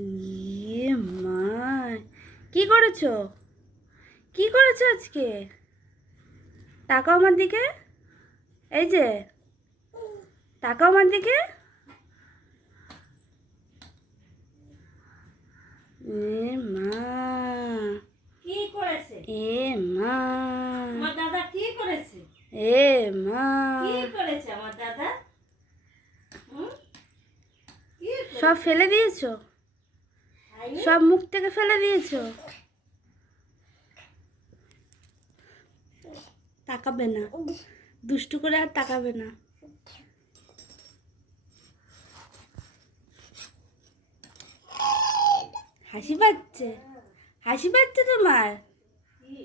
ইয়ে মা, কি করেছো? কি করেছো আজকে? তাকাও আমার দিকে। এই যে, তাকাও আমার দিকে। এ মা, কি করেছে? এ মা, আমার দাদা কি করেছে? এ মা, কি করেছে আমার দাদা? হুম? কি করেছে? সব ফেলে দিয়েছো? খাইনি? সব মুখ থেকে ফেলে দিয়েছো? তাকাবে না, দুষ্টু করে আর তাকাবে না। হাসি পাচ্ছে? হাসি পাচ্ছে তোমার? কি?